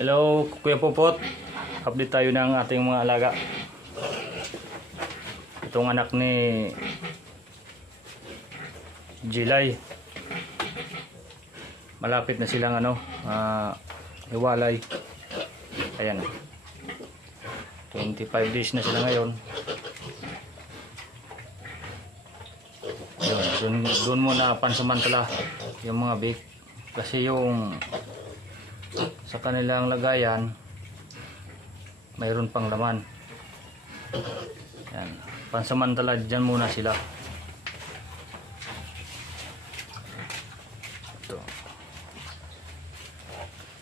Hello, Kuya Popot. Update tayo ng ating mga alaga. Itong anak ni Jilay. Malapit na silang hiwalay. Ayan. 25 days na sila ngayon. Doon muna pansamantala yung mga big. Kasi yung sa kanilang lagayan mayroon pang laman. Yan. Pansamantala dyan muna sila. Ito.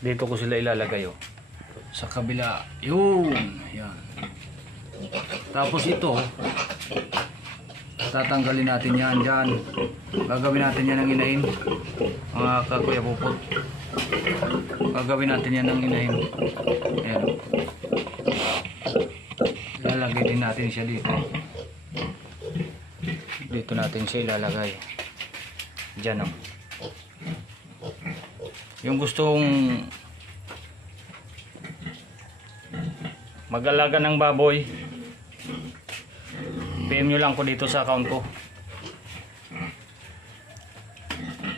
Dito ko sila ilalagay sa kabila. Yun. Yan. Tapos ito tatanggalin natin yan dyan. Gagawin natin yan ng inahin, mga kakuya Popot. Gagawin natin yan ng inahin. Ayan. Lalagay din natin siya dito. Dito natin siya ilalagay. Dyan yung gustong mag-alaga ng baboy, PM nyo lang ko dito sa account ko.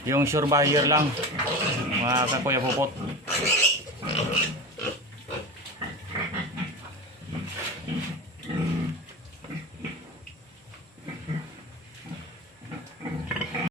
Yung sure buyer lang, mga kakuya Popot.